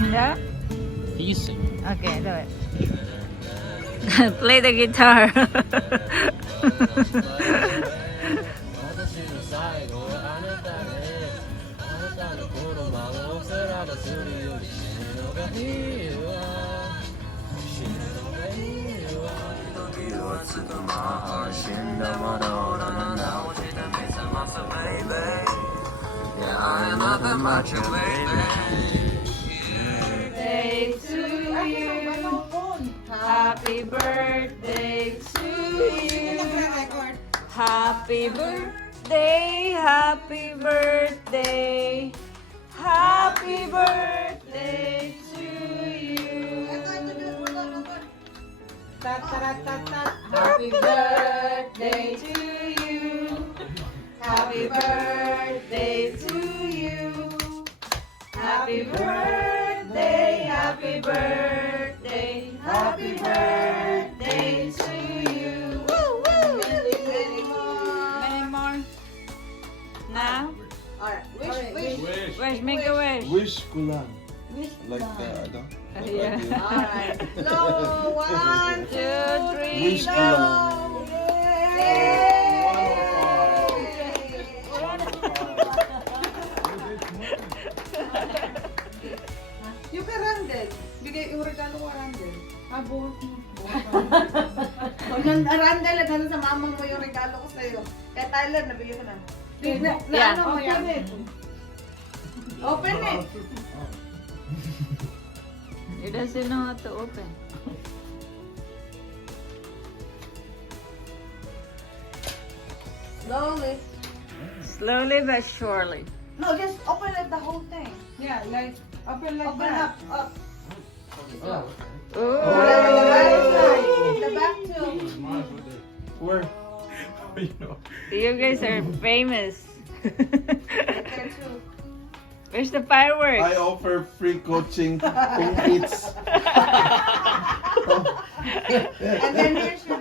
sing that? You sing. Okay, do it. Play the guitar. Birthday to you. Happy birthday to you. Happy birthday, happy birthday. Happy birthday to you. Happy birthday to you. Happy birthday to you. Happy birthday, happy birthday, happy birthday to you. Woo, woo. Many more. Now? Alright, Wish, make a wish. Wish ko lang. Like the, ano? Yeah. Alright. Slow. 1, 2, 3. Wish ko lang. Yung kay Randel. Bigay yung regalo ko Randel. Buhat mo. Kung Randel, nagano sa mamang mo yung regalo ko sa'yo. Kaya Tyler, nabigay ko na. Yeah. Ano mo yan? Open it. He doesn't know how to open. Slowly. Slowly but surely. No, just open it the whole thing. Yeah, like open like Open that. up. Ooh. The back too. Where? You guys are famous. There too. Where's the fireworks? I offer free coaching kung it's. And then here's your